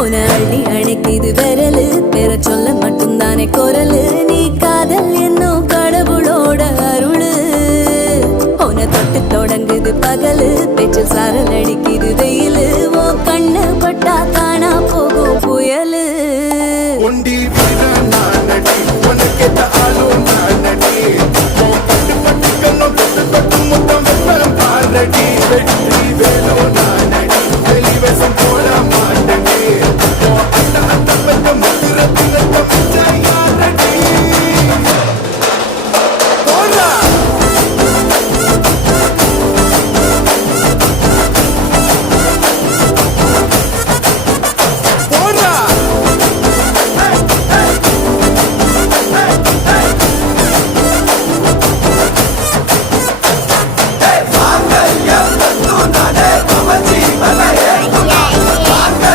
உன அள்ளி அணைக்குது விரலு பெற சொல்ல மட்டும்தானே குரலு நீ காதல் என்னும் கடவுளோட அருளு உன தொட்டு தொடங்குது பகலு பேச்சில் சாரல் அடிக்குது வெயிலு ஓ கண்ணு பட்டா காணா போகும் புயலு ஒண்டி வீரன் நானடி உனக்கேத்த ஆளும் நானடி பட்டு பட்டு கண்ணம் தொட்டு தொட்டு முத்தம் வெப்பம் பாரடி வெற்றி வேலோ நான்